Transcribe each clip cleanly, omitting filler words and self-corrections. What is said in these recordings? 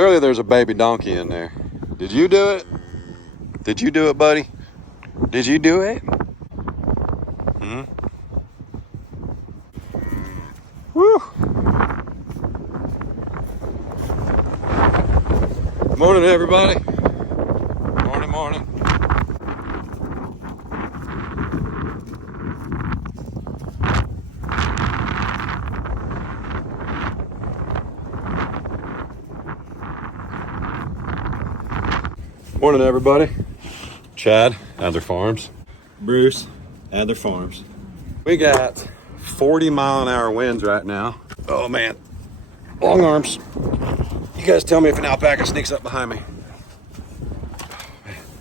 Surely there's a baby donkey in there. Did you do it? Did you do it, buddy? Did you do it? Hmm? Woo! Morning, everybody. Morning, morning. Morning, everybody. Chad, Adler Farms. Bruce, Adler Farms. We got 40-mile-an-hour winds right now. Oh man, long arms. You guys tell me if an alpaca sneaks up behind me.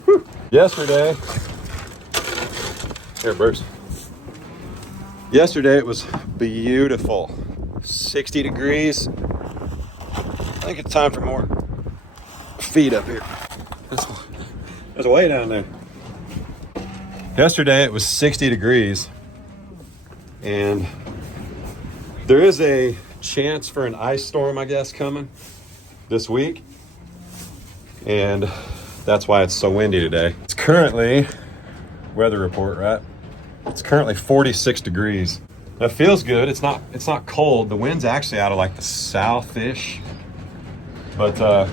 Whew. Yesterday, here, Bruce. Yesterday it was beautiful. 60 degrees. I think it's time for more feed up here. There's way down there. Yesterday it was 60 degrees and there is a chance for an ice storm, I guess, coming this week. And that's why it's so windy today. It's currently, weather report, right? It's currently 46 degrees. That feels good. It's not cold. The wind's actually out of like the south-ish. But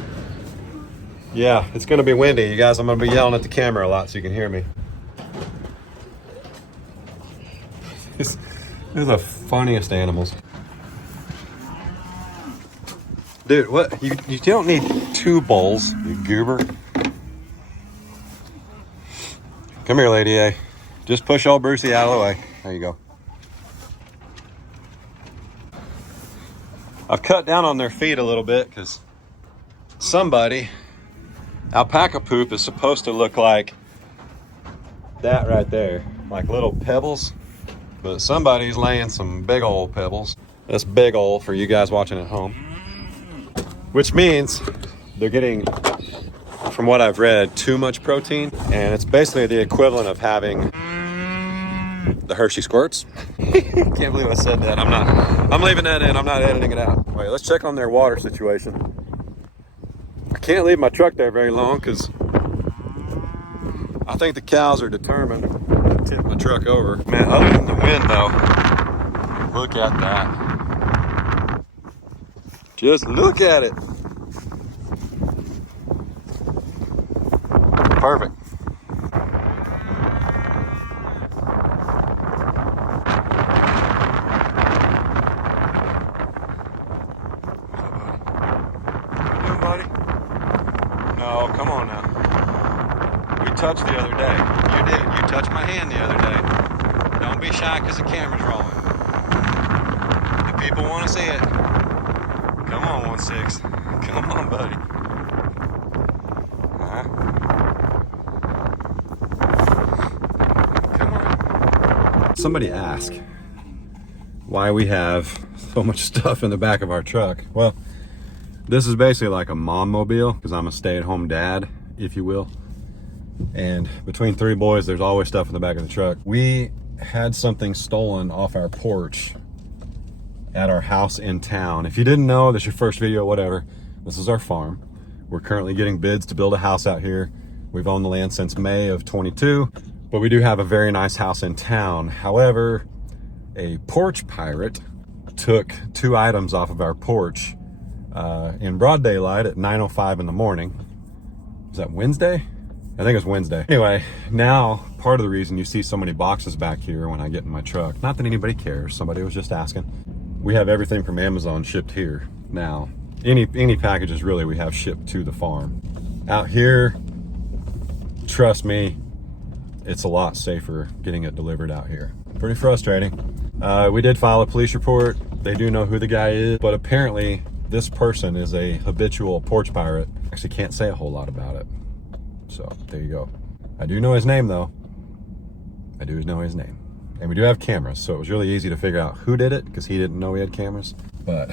yeah, it's gonna be windy. You guys, I'm gonna be yelling at the camera a lot so you can hear me. They're the funniest animals. Dude, what? You don't need two bowls, you goober. Come here, Lady A. Just push old Brucey out of the way. There you go. I've cut down on their feet a little bit because alpaca poop is supposed to look like that right there, like little pebbles. But somebody's laying some big old pebbles. That's big old for you guys watching at home. Which means they're getting, from what I've read, too much protein. And it's basically the equivalent of having the Hershey squirts. Can't believe I said that. I'm leaving that in. I'm not editing it out. Wait, let's check on their water situation. I can't leave my truck there very long because I think the cows are determined to tip my truck over. Man, other than the wind though, look at that. Just look at it. Perfect. No, come on now. We touched the other day. You did. You touched my hand the other day. Don't be shy because the camera's rolling. If people want to see it, come on, 1-6. Come on, buddy. Come on. Somebody asked why we have so much stuff in the back of our truck. Well, this is basically like a mom mobile because I'm a stay-at-home dad, if you will. And between three boys, there's always stuff in the back of the truck. We had something stolen off our porch at our house in town. If you didn't know, this is your first video, whatever. This is our farm. We're currently getting bids to build a house out here. We've owned the land since May of 22, but we do have a very nice house in town. However, a porch pirate took 2 items off of our porch in broad daylight at 9:05 in the morning. Was that Wednesday? I think it was Wednesday. Anyway, now part of the reason you see so many boxes back here when I get in my truck, not that anybody cares, somebody was just asking. We have everything from Amazon shipped here now. Any packages really we have shipped to the farm. Out here, trust me, it's a lot safer getting it delivered out here. Pretty frustrating. We did file a police report. They do know who the guy is, but apparently this person is a habitual porch pirate. Actually can't say a whole lot about it. So there you go. I do know his name though. I do know his name. And we do have cameras, so it was really easy to figure out who did it because he didn't know we had cameras. But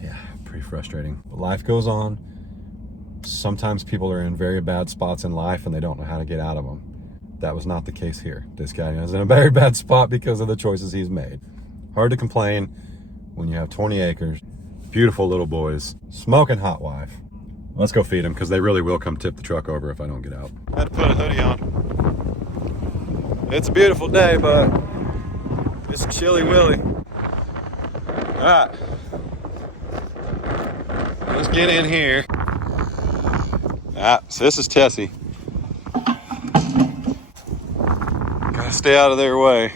yeah, pretty frustrating. But life goes on. Sometimes people are in very bad spots in life and they don't know how to get out of them. That was not the case here. This guy is in a very bad spot because of the choices he's made. Hard to complain when you have 20 acres, beautiful little boys, smoking hot wife. Let's go feed them because they really will come tip the truck over if I don't get out. I had to put a hoodie on. It's a beautiful day, but it's chilly willy. All right, let's get in here. All right, so this is Tessie. Gotta stay out of their way.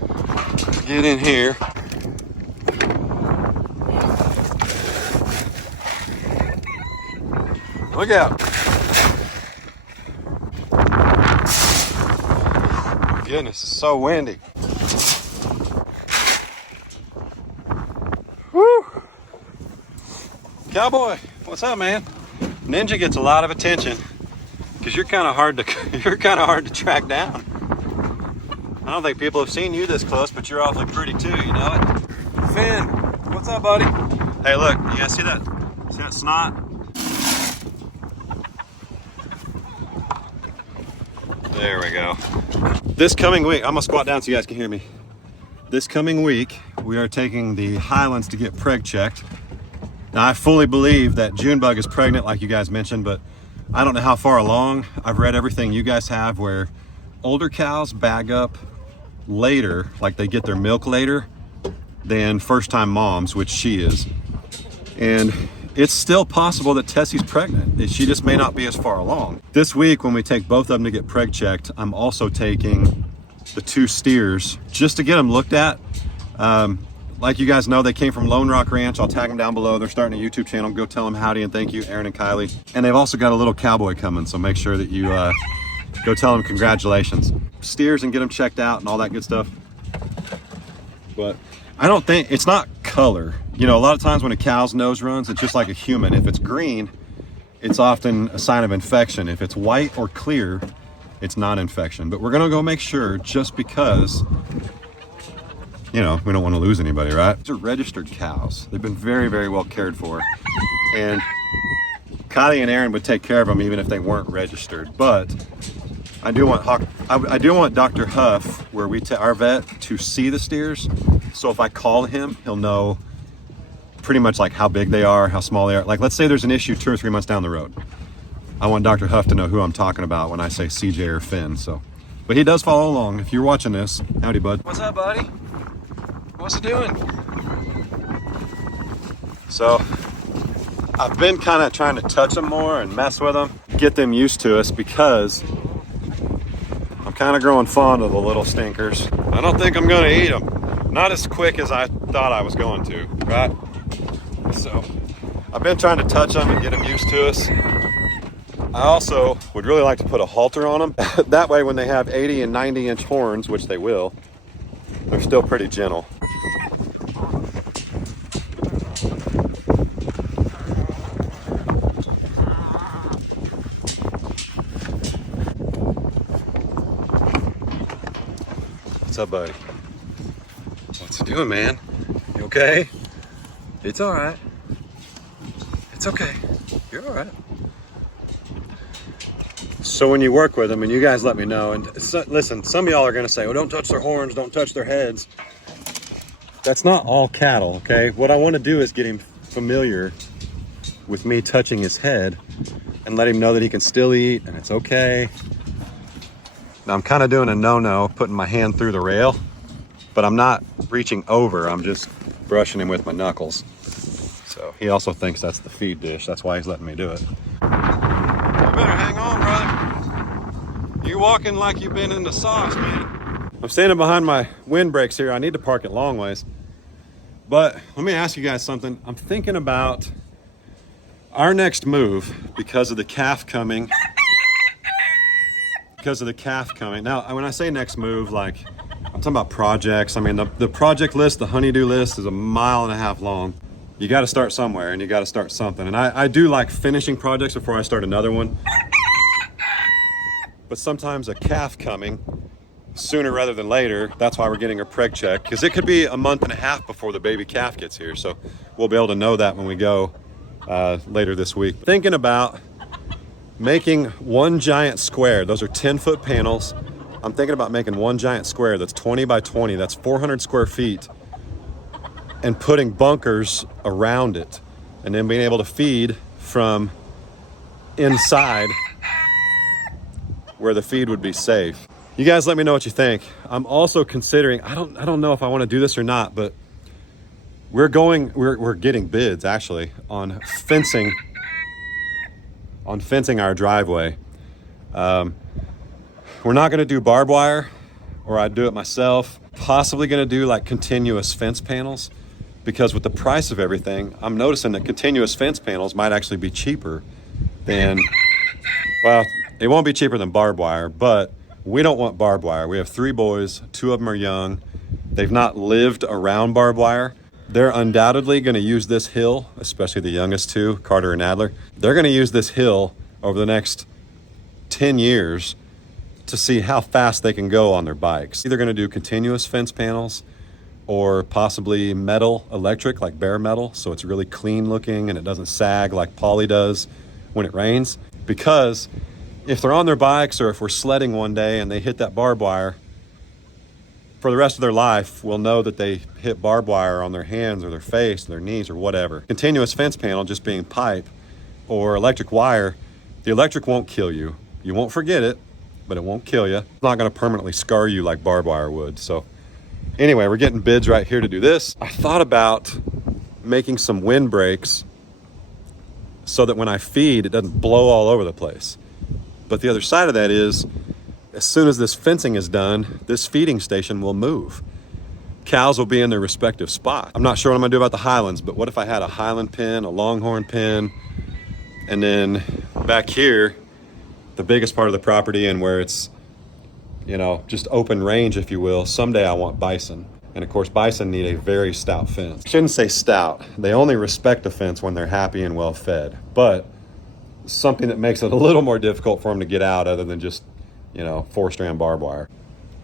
Let's get in here. Look out. Oh, goodness, it's so windy. Woo! Cowboy, what's up, man? Ninja gets a lot of attention because you're kind of hard to track down. I don't think people have seen you this close, but you're awfully pretty too, you know it? Finn, what's up, buddy? Hey, look, you guys see that? See that snot? There we go. This coming week, I'm gonna squat down so you guys can hear me. This coming week, we are taking the Highlands to get preg checked. Now, I fully believe that Junebug is pregnant, like you guys mentioned, but I don't know how far along. I've read everything you guys have where older cows bag up later, like they get their milk later than first-time moms, which she is. And it's still possible that Tessie's pregnant. She just may not be as far along. This week, when we take both of them to get preg checked, I'm also taking the 2 steers just to get them looked at. Like you guys know, they came from Lone Rock Ranch. I'll tag them down below. They're starting a YouTube channel. Go tell them howdy and thank you, Aaron and Kylie. And they've also got a little cowboy coming, so make sure that you go tell them congratulations. Steers and get them checked out and all that good stuff. But I don't think, it's not color. You know, a lot of times when a cow's nose runs, it's just like a human. If it's green, it's often a sign of infection. If it's white or clear, it's not infection. But we're gonna go make sure, just because, you know, we don't want to lose anybody, right? These are registered cows. They've been very, very well cared for. And Kylie and Aaron would take care of them even if they weren't registered. But I do want Dr. Huff, where our vet, to see the steers. So if I call him, he'll know pretty much like how big they are, how small they are. Like, let's say there's an issue 2 or 3 months down the road. I want Dr. Huff to know who I'm talking about when I say CJ or Finn. So, but he does follow along. If you're watching this, howdy, bud. What's up, buddy? What's it doing? So I've been kind of trying to touch them more and mess with them, get them used to us, because I'm kind of growing fond of the little stinkers. I don't think I'm gonna eat them. Not as quick as I thought I was going to, right? So I've been trying to touch them and get them used to us. I also would really like to put a halter on them. That way when they have 80 and 90 inch horns, which they will, they're still pretty gentle. What's up, buddy? What's it doing, man? You okay? It's all right. It's okay. You're all right. So when you work with them, and you guys let me know, and listen, some of y'all are gonna say, oh, don't touch their horns, don't touch their heads. That's not all cattle, okay? What I wanna do is get him familiar with me touching his head and let him know that he can still eat and it's okay. Now I'm kind of doing a no-no, putting my hand through the rail, but I'm not reaching over, I'm just brushing him with my knuckles. So he also thinks that's the feed dish, that's why he's letting me do it. You better hang on, brother. You're walking like you've been in the sauce, man. I'm standing behind my windbreaks here. I need to park it long ways. But let me ask you guys something. I'm thinking about our next move because of the calf coming. Now, when I say next move, like, I'm talking about projects. I mean, the project list, the honeydew list is 1.5 miles long. You got to start somewhere, and you got to start something. And I do like finishing projects before I start another one. But sometimes a calf coming sooner rather than later, that's why we're getting a preg check, because it could be 1.5 months before the baby calf gets here. So we'll be able to know that when we go later this week. Thinking about making one giant square. Those are 10-foot panels. I'm thinking about making one giant square that's 20 by 20. That's 400 square feet. And putting bunkers around it. And then being able to feed from inside where the feed would be safe. You guys let me know what you think. I'm also considering, I don't know if I want to do this or not, but we're getting bids actually on fencing our driveway. We're not going to do barbed wire, or I'd do it myself. Possibly going to do like continuous fence panels, because with the price of everything, I'm noticing that continuous fence panels might actually be cheaper than, well, it won't be cheaper than barbed wire, but we don't want barbed wire. We have 3 boys, 2 of them are young. They've not lived around barbed wire. They're undoubtedly going to use this hill, especially the youngest 2, Carter and Adler. They're going to use this hill over the next 10 years to see how fast they can go on their bikes. Either going to do continuous fence panels or possibly metal electric, like bare metal, so it's really clean looking and it doesn't sag like poly does when it rains. Because if they're on their bikes, or if we're sledding one day and they hit that barbed wire, for the rest of their life, we'll know that they hit barbed wire on their hands or their face, or their knees, or whatever. Continuous fence panel just being pipe or electric wire, the electric won't kill you. You won't forget it, but it won't kill you. It's not going to permanently scar you like barbed wire would. So anyway, we're getting bids right here to do this. I thought about making some windbreaks so that when I feed, it doesn't blow all over the place. But the other side of that is, as soon as this fencing is done, this feeding station will move. Cows will be in their respective spot. I'm not sure what I'm gonna do about the Highlands, but what if I had a Highland pen, a Longhorn pen, and then back here, the biggest part of the property and where it's, you know, just open range, if you will, someday I want bison. And of course, bison need a very stout fence. I shouldn't say stout. They only respect a fence when they're happy and well fed, but something that makes it a little more difficult for them to get out, other than just, you know, 4-strand barbed wire.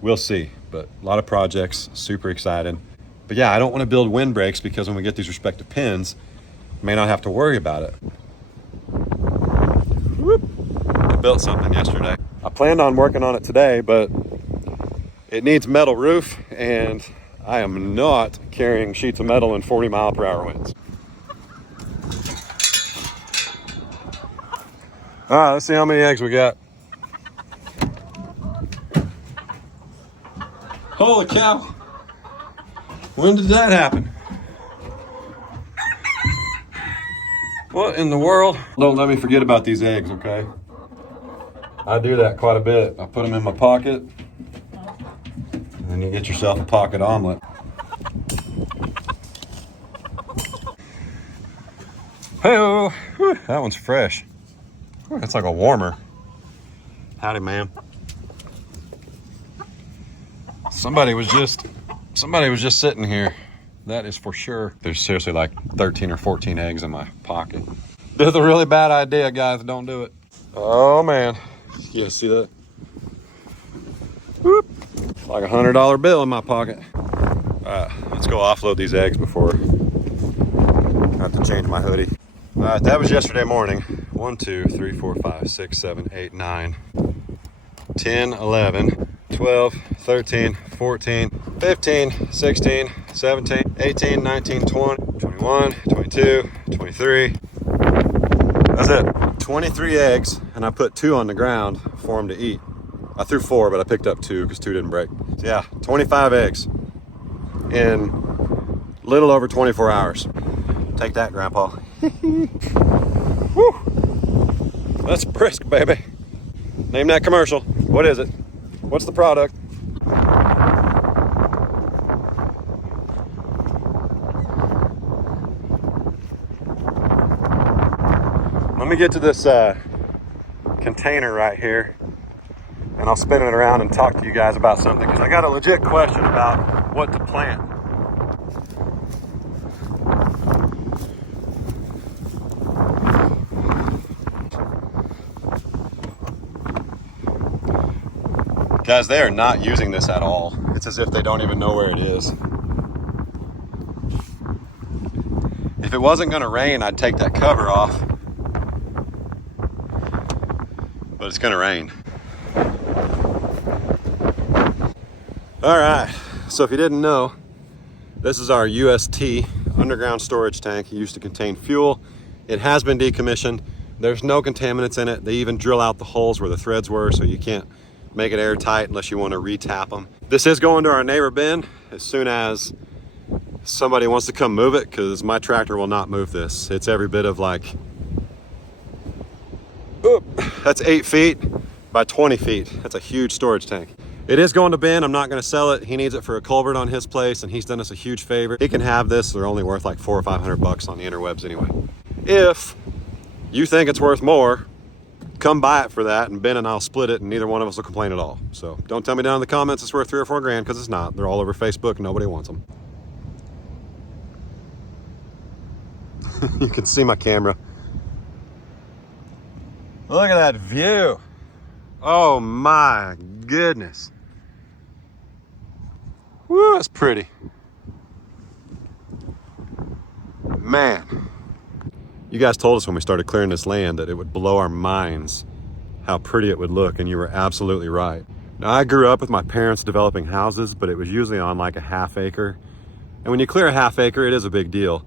We'll see, but a lot of projects, super excited. But yeah, I don't want to build windbreaks, because when we get these respective pins, may not have to worry about it. Whoop. I built something yesterday. I planned on working on it today, but it needs metal roof, and I am not carrying sheets of metal in 40-mile-per-hour winds. All right, let's see how many eggs we got. Holy cow. When did that happen? What in the world? Don't let me forget about these eggs, okay? I do that quite a bit. I put them in my pocket, and then you get yourself a pocket omelet. Hey-oh. Whew, that one's fresh. Whew, that's like a warmer. Howdy, ma'am. Somebody was just sitting here. That is for sure. There's seriously like 13 or 14 eggs in my pocket. This is a really bad idea, guys. Don't do it. Oh man, you guys see that? Whoop. Like $100 bill in my pocket. All right, let's go offload these eggs before I have to change my hoodie. All right, that was yesterday morning. 1, 2, 3, 4, 5, 6, 7, 8, 9, 10, 11, 12, 13, 14, 15, 16, 17, 18, 19, 20, 21, 22, 23. That's it. 23 eggs, and I put 2 on the ground for them to eat. I threw 4, but I picked up 2 because 2 didn't break. So yeah, 25 eggs in little over 24 hours. Take that, Grandpa. Woo! That's brisk, baby. Name that commercial. What is it? What's the product? Let me get to this container right here, and I'll spin it around and talk to you guys about something, because I got a legit question about what to plant. Guys, they are not using this at all. It's as if they don't even know where it is. If it wasn't gonna rain, I'd take that cover off. But it's gonna rain. All right, so if you didn't know, this is our UST, underground storage tank. It used to contain fuel It has been decommissioned. There's no contaminants in it. They even drill out the holes where the threads were, so you can't make it airtight unless you want to re-tap them. This is going to our neighbor bin as soon as somebody wants to come move it, because my tractor will not move this. It's every bit of like, oop, that's 8 feet by 20 feet. That's a huge storage tank. It is going to bin. I'm not going to sell it. He needs it for a culvert on his place, and he's done us a huge favor. He can have this. They're only worth like $400 or $500 on the interwebs anyway. If you think it's worth more, come buy it for that, and Ben and I'll split it, and neither one of us will complain at all. So don't tell me down in the comments it's worth $3 or $4 grand, because it's not. They're all over Facebook. Nobody wants them. You can see my camera. Look at that view. Oh my goodness. Woo, that's pretty. Man. You guys told us when we started clearing this land that it would blow our minds how pretty it would look, and you were absolutely right. Now, I grew up with my parents developing houses, but it was usually on like a half acre. And when you clear a half acre, it is a big deal.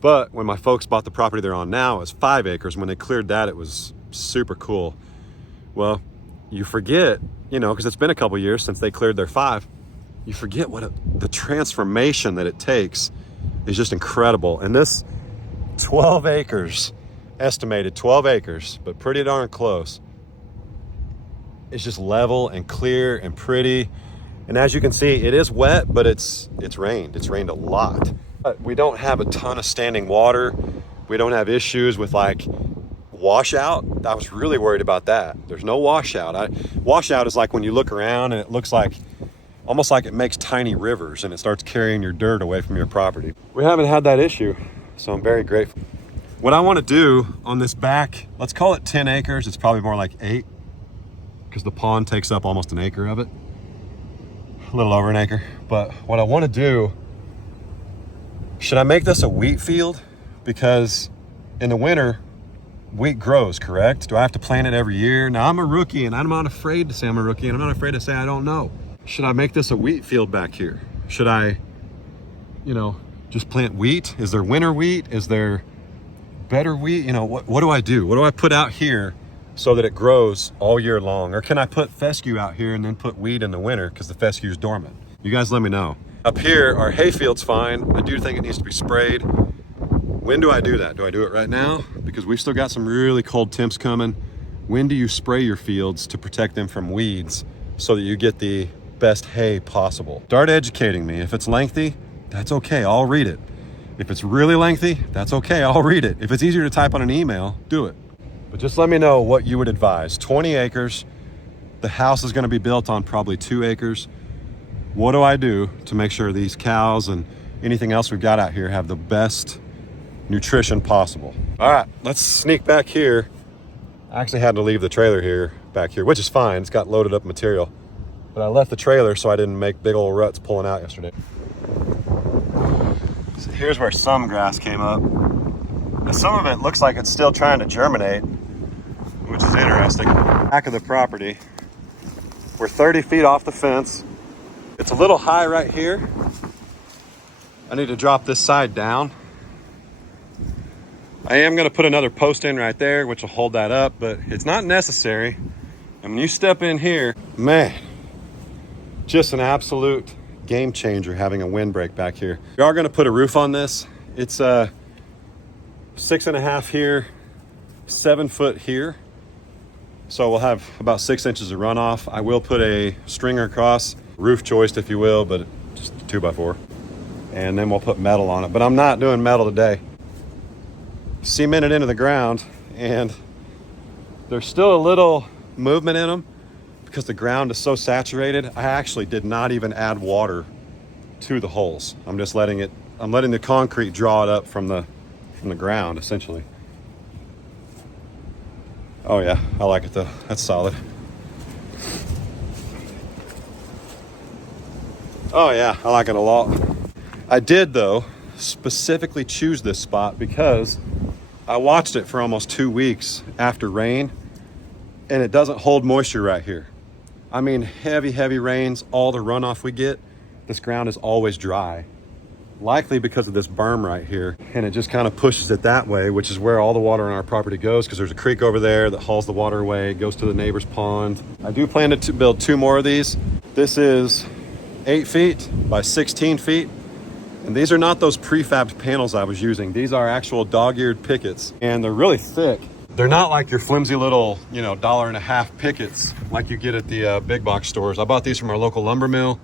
But when my folks bought the property they're on now, it was 5 acres. When they cleared that, it was super cool. Well, you forget, you know, because it's been a couple years since they cleared their 5. You forget the transformation that it takes is just incredible. And this 12 acres, estimated 12 acres, but pretty darn close. It's just level and clear and pretty. And as you can see, it is wet, but it's rained. It's rained a lot. But we don't have a ton of standing water. We don't have issues with like washout. I was really worried about that. There's no washout. Washout is like when you look around and it looks like, almost like it makes tiny rivers and it starts carrying your dirt away from your property. We haven't had that issue, so I'm very grateful. What I want to do on this back, let's call it 10 acres. It's probably more like 8, because the pond takes up almost an acre of it. A little over an acre. But what I want to do, should I make this a wheat field? Because in the winter, wheat grows, correct? Do I have to plant it every year? Now, I'm a rookie, and I'm not afraid to say I'm a rookie, and I'm not afraid to say I don't know. Should I make this a wheat field back here? Should I, you know, just plant wheat? Is there winter wheat? Is there better wheat? You know, what do I do? What do I put out here so that it grows all year long? Or can I put fescue out here and then put wheat in the winter because the fescue is dormant? You guys let me know. Up here, our hay field's fine. I do think it needs to be sprayed. When do I do that? Do I do it right now? Because we've still got some really cold temps coming. When do you spray your fields to protect them from weeds so that you get the best hay possible? Start educating me. If it's lengthy, that's okay, I'll read it. If it's really lengthy, that's okay, I'll read it. If it's easier to type on an email, do it. But just let me know what you would advise. 20 acres, the house is gonna be built on probably 2 acres. What do I do to make sure these cows and anything else we've got out here have the best nutrition possible? All right, let's sneak back here. I actually had to leave the trailer here, back here, which is fine. It's got loaded up material. But I left the trailer so I didn't make big old ruts pulling out yesterday. So here's where some grass came up. Now some of it looks like it's still trying to germinate, which is interesting. Back of the property, we're 30 feet off the fence. It's a little high right here. I need to drop this side down. I am gonna put another post in right there, which will hold that up, but it's not necessary. And when you step in here, man, just an absolute game changer having a windbreak back here. We are gonna put a roof on this. It's 6.5 here, 7 foot here. So we'll have about 6 inches of runoff. I will put a stringer across, roof joist if you will, but just 2x4. And then we'll put metal on it. But I'm not doing metal today. Cement it into the ground, and there's still a little movement in them because the ground is so saturated. I actually did not even add water to the holes. I'm just letting the concrete draw it up from the ground essentially. Oh yeah, I like it though. That's solid. Oh yeah, I like it a lot. I did though specifically choose this spot because I watched it for almost 2 weeks after rain, and it doesn't hold moisture right here. I mean, heavy rains, all the runoff we get, this ground is always dry. likely because of this berm right here. And it just kind of pushes it that way, which is where all the water on our property goes, because there's a creek over there that hauls the water away. It goes to the neighbor's pond. I do plan to build 2 more of these. This is 8 feet by 16 feet. And these are not those prefabbed panels I was using. These are actual dog-eared pickets, and they're really thick. They're not like your flimsy little, $1.50 pickets like you get at the big box stores. I bought these from our local lumber mill,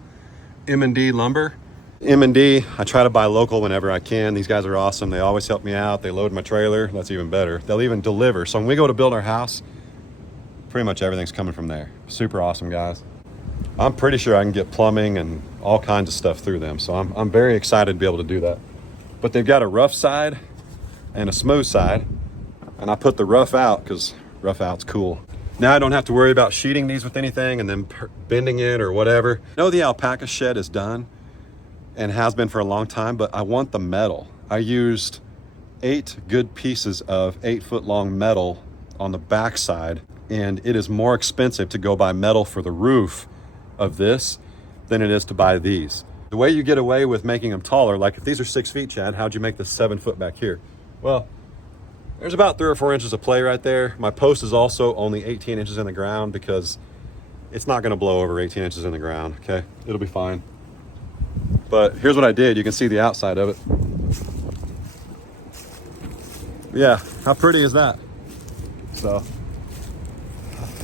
M&D Lumber. M&D, I try to buy local whenever I can. These guys are awesome. They always help me out. They load my trailer. That's even better. They'll even deliver. So when we go to build our house, pretty much everything's coming from there. Super awesome guys. I'm pretty sure I can get plumbing and all kinds of stuff through them. So I'm very excited to be able to do that. But they've got a rough side and a smooth side. And I put the rough out because rough out's cool. Now I don't have to worry about sheeting these with anything and then bending it or whatever. I know the alpaca shed is done and has been for a long time, but I want the metal. I used 8 good pieces of 8-foot long metal on the backside, and it is more expensive to go buy metal for the roof of this than it is to buy these. The way you get away with making them taller, like if these are 6 feet, Chad, how'd you make this 7 foot back here? Well, there's about 3 or 4 inches of play right there. My post is also only 18 inches in the ground because it's not gonna blow over 18 inches in the ground, okay? It'll be fine. But here's what I did. You can see the outside of it. Yeah, how pretty is that? So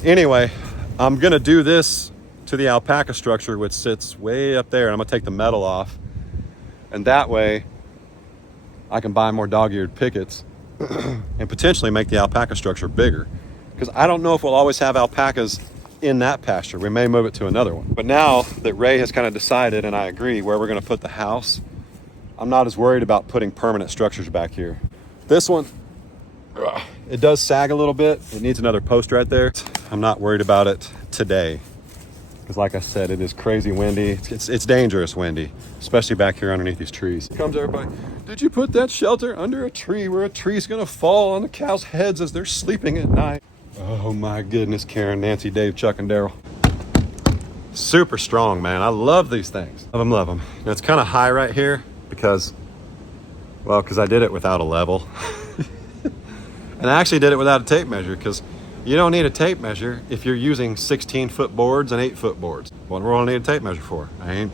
anyway, I'm gonna do this to the alpaca structure, which sits way up there, and I'm gonna take the metal off, and that way I can buy more dog-eared pickets and potentially make the alpaca structure bigger, because I don't know if we'll always have alpacas in that pasture. We may move it to another one. But now that Ray has kind of decided, and I agree, where we're gonna put the house, I'm not as worried about putting permanent structures back here. This one, it does sag a little bit. It needs another post right there. I'm not worried about it today, because like I said, it is crazy windy. It's dangerous windy, especially back here underneath these trees. Here comes everybody. Did you put that shelter under a tree where a tree's gonna fall on the cows' heads as they're sleeping at night? Oh my goodness, Karen, Nancy, Dave, Chuck, and Daryl. Super strong, man. I love these things. Love them, love them. Now it's kind of high right here because I did it without a level. And I actually did it without a tape measure, because you don't need a tape measure if you're using 16-foot boards and 8-foot boards. What do I need a tape measure for? I ain't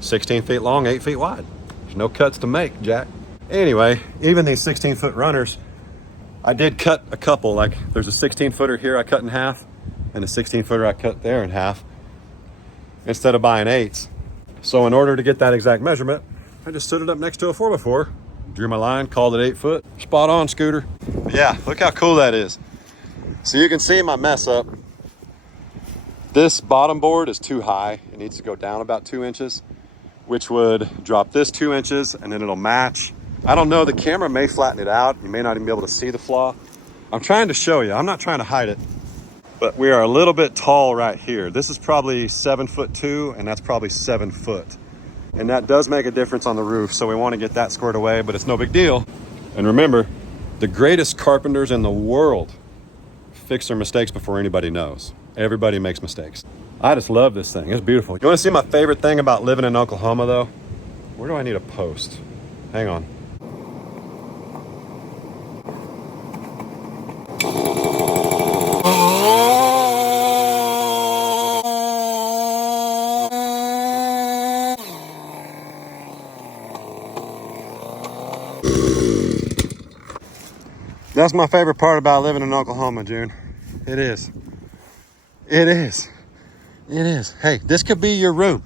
16 feet long, 8 feet wide. There's no cuts to make, Jack. Anyway, even these 16-foot runners, I did cut a couple. Like there's a 16-footer here I cut in half, and a 16-footer I cut there in half, instead of buying 8s. So in order to get that exact measurement, I just stood it up next to a 4x4, drew my line, called it 8 foot. Spot on, Scooter. But yeah, look how cool that is. So you can see my mess up. This bottom board is too high. It needs to go down about 2 inches, which would drop this 2 inches, and then it'll match. I don't know, the camera may flatten it out. You may not even be able to see the flaw. I'm trying to show you, I'm not trying to hide it. But we are a little bit tall right here. This is probably 7'2", and that's probably 7 foot. And that does make a difference on the roof, so we want to get that squared away, but it's no big deal. And remember, the greatest carpenters in the world fix their mistakes before anybody knows. Everybody makes mistakes. I just love this thing. It's beautiful. You want to see my favorite thing about living in Oklahoma, though? Where do I need a post? Hang on. That's my favorite part about living in Oklahoma, June. It is. It is. It is. Hey, this could be your room.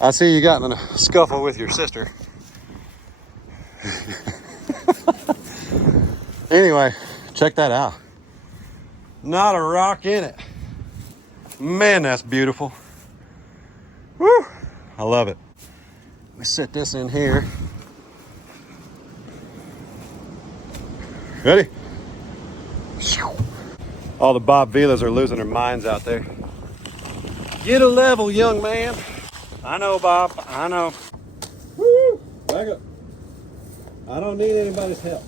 I see you got in a scuffle with your sister. Anyway, check that out. Not a rock in it. Man, that's beautiful. Woo! I love it. Let me set this in here. Ready? All the Bob Vilas are losing their minds out there. Get a level, young man. I know, Bob. I know. Woo! Back up. I don't need anybody's help.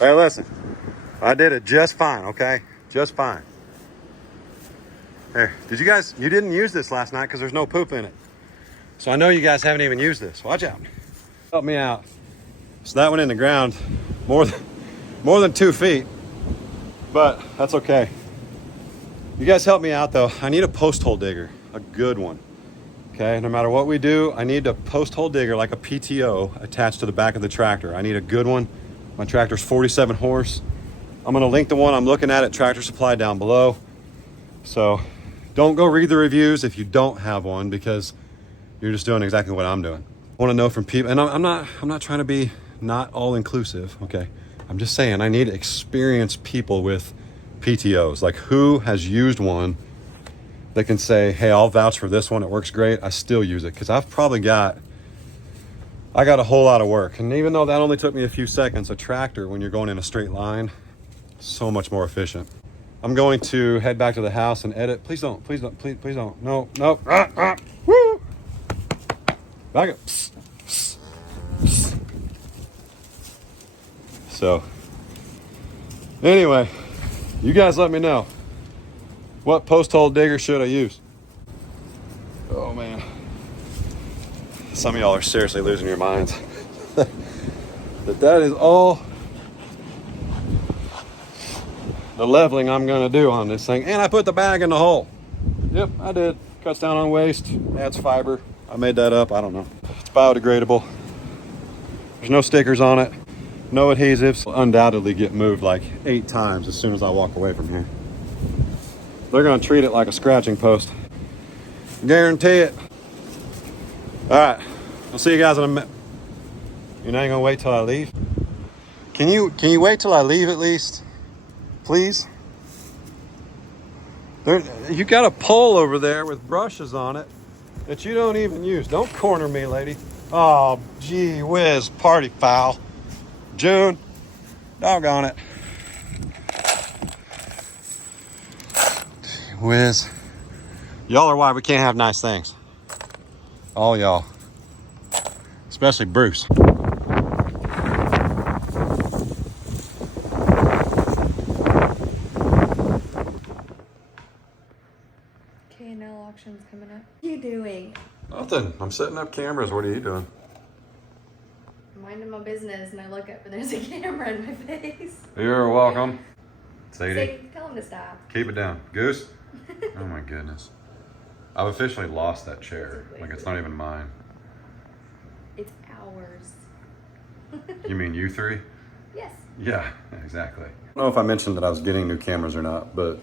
Hey, listen, I did it just fine, okay? Just fine. Here, you didn't use this last night because there's no poop in it. So I know you guys haven't even used this. Watch out. Help me out. So that went in the ground more than 2 feet, but that's okay. You guys help me out though. I need a post hole digger, a good one. Okay, no matter what we do, I need a post hole digger like a PTO attached to the back of the tractor. I need a good one. My tractor's 47 horse. I'm gonna link the one I'm looking at Tractor Supply down below. So don't go read the reviews if you don't have one, because you're just doing exactly what I'm doing. I wanna know from people, and I'm not trying to be not all inclusive, okay? I'm just saying I need experienced people with PTOs, like who has used one that can say, hey, I'll vouch for this one, it works great, I still use it. Because I got a whole lot of work. And even though that only took me a few seconds, a tractor, when you're going in a straight line, so much more efficient. I'm going to head back to the house and edit. Please don't, please don't. No. Woo! Back up. Psst, psst, psst. So, anyway, you guys let me know. What post hole digger should I use? Oh man. Some of y'all are seriously losing your minds. that is all the leveling I'm gonna do on this thing. And I put the bag in the hole. Yep, I did. Cuts down on waste, adds fiber. I made that up, I don't know. It's biodegradable. There's no stickers on it, no adhesives. Will undoubtedly get moved like 8 times as soon as I walk away from here. They're gonna treat it like a scratching post. Guarantee it. All right, I'll see you guys in a minute. You're not gonna wait till I leave? Can you wait till I leave at least? Please? You got a pole over there with brushes on it that you don't even use. Don't corner me, lady. Oh, gee whiz, party foul. June, doggone it. Gee whiz. Y'all are why we can't have nice things. All y'all. Especially Bruce. K&L auction's coming up. What are you doing? Nothing. I'm setting up cameras. What are you doing? I'm minding my business and I look up and there's a camera in my face. You're welcome. Sadie. Tell him to stop. Keep it down. Goose? Oh my goodness. I've officially lost that chair. Like it's not even mine. It's ours. You mean you three? Yes. Yeah, exactly. I don't know if I mentioned that I was getting new cameras or not, but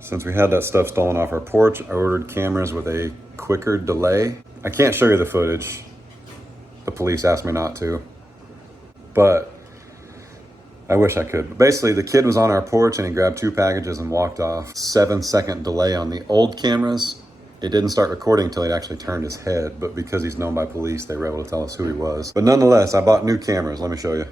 since we had that stuff stolen off our porch, I ordered cameras with a quicker delay. I can't show you the footage. The police asked me not to, but I wish I could. But basically, the kid was on our porch and he grabbed 2 packages and walked off. 7-second delay on the old cameras. It didn't start recording until he actually turned his head, but because he's known by police, they were able to tell us who he was. But nonetheless, I bought new cameras. Let me show you.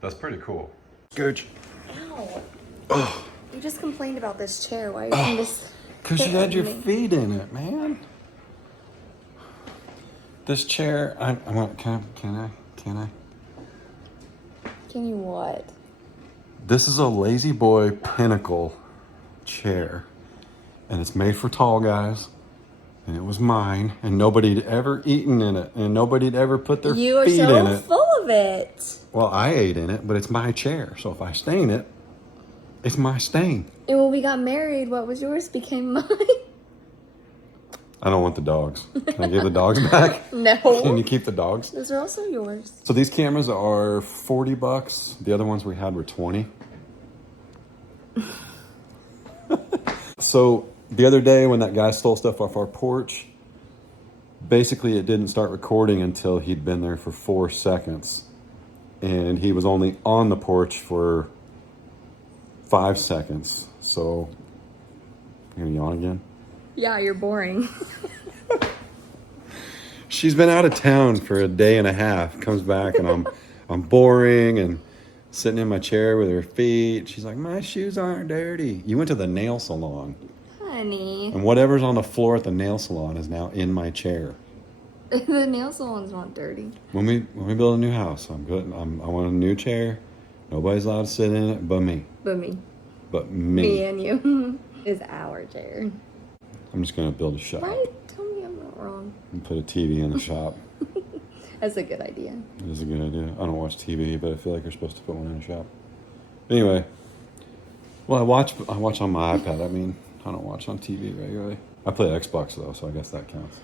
That's pretty cool. Scooch. Ow. Oh. You just complained about this chair. Why are you doing this? Because you had your feet in it, man. This chair, can I? Can you what? This is a Lazy Boy Pinnacle chair. And it's made for tall guys. And it was mine. And nobody'd ever eaten in it. And nobody'd ever put their feet in it. You are so full of it. Well, I ate in it, but it's my chair. So if I stain it, it's my stain. And when we got married, what was yours became mine. I don't want the dogs. Can I give the dogs back? No. Can you keep the dogs? Those are also yours. So these cameras are $40. The other ones we had were $20. So the other day when that guy stole stuff off our porch, basically it didn't start recording until he'd been there for 4 seconds. And he was only on the porch for 5 seconds. So, you gonna yawn again? Yeah, you're boring. She's been out of town for a day and a half. Comes back and I'm boring and sitting in my chair with her feet. She's like, my shoes aren't dirty. You went to the nail salon. Honey. And whatever's on the floor at the nail salon is now in my chair. The nail salon's not dirty. When we build a new house, I want a new chair. Nobody's allowed to sit in it but me. But me. But me. Me and you. Is our chair. I'm just gonna build a shop. Right? Tell me I'm not wrong. And put a TV in the shop. That's a good idea. It is a good idea. I don't watch TV, but I feel like you're supposed to put one in the shop. Anyway, well, I watch on my iPad. I mean, I don't watch on TV regularly. I play Xbox though, so I guess that counts.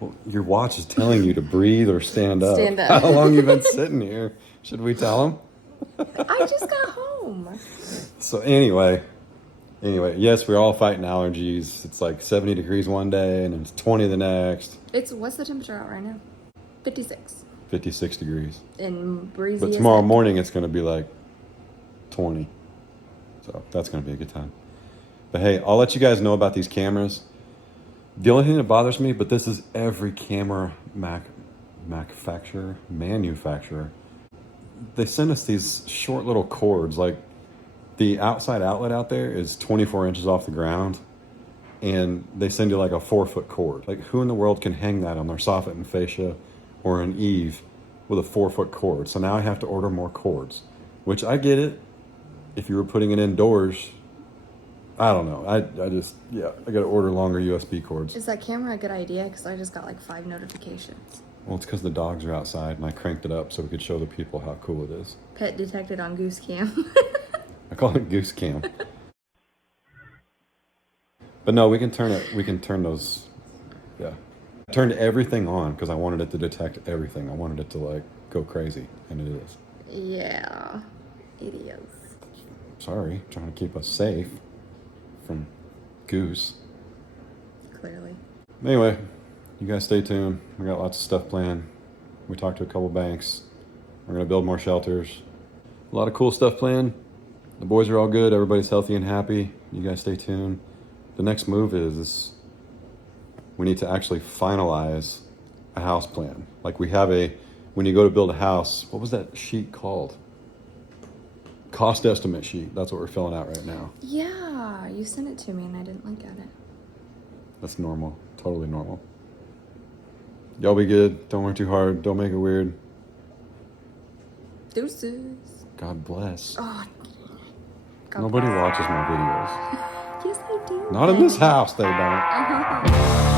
Well, your watch is telling you to breathe or stand up. Stand up. How long you been sitting here? Should we tell them? I just got home. So anyway, yes, we're all fighting allergies. It's like 70 degrees one day and it's 20 the next. What's the temperature out right now? 56. 56 degrees. And breezy. But tomorrow morning it's going to be like 20. So that's going to be a good time. But hey, I'll let you guys know about these cameras. The only thing that bothers me, but this is every camera manufacturer. They send us these short little cords. Like the outside outlet out there is 24 inches off the ground. And they send you like a 4-foot cord. Like who in the world can hang that on their soffit and fascia or an eave with a 4-foot cord? So now I have to order more cords, which I get it. If you were putting it indoors, I don't know. I got to order longer USB cords. Is that camera a good idea? Because I just got like 5 notifications. Well, it's because the dogs are outside and I cranked it up so we could show the people how cool it is. Pet detected on Goose Cam. I call it Goose Cam. But no, we can turn it. We can turn those. Yeah. I turned everything on because I wanted it to detect everything. I wanted it to like go crazy, and it is. Yeah, it is. Sorry, trying to keep us safe from Goose. Clearly. Anyway, you guys stay tuned. We got lots of stuff planned. We talked to a couple banks. We're gonna build more shelters. A lot of cool stuff planned. The boys are all good. Everybody's healthy and happy. You guys stay tuned. The next move is we need to actually finalize a house plan. Like we have when you go to build a house, what was that sheet called? Cost estimate sheet. That's what we're filling out right now. Yeah, you sent it to me and I didn't look at it. That's normal. Totally normal. Y'all be good. Don't work too hard. Don't make it weird. Deuces. God bless. Oh, God Nobody bless. watches my videos. Yes, I do. Not in this house, they don't.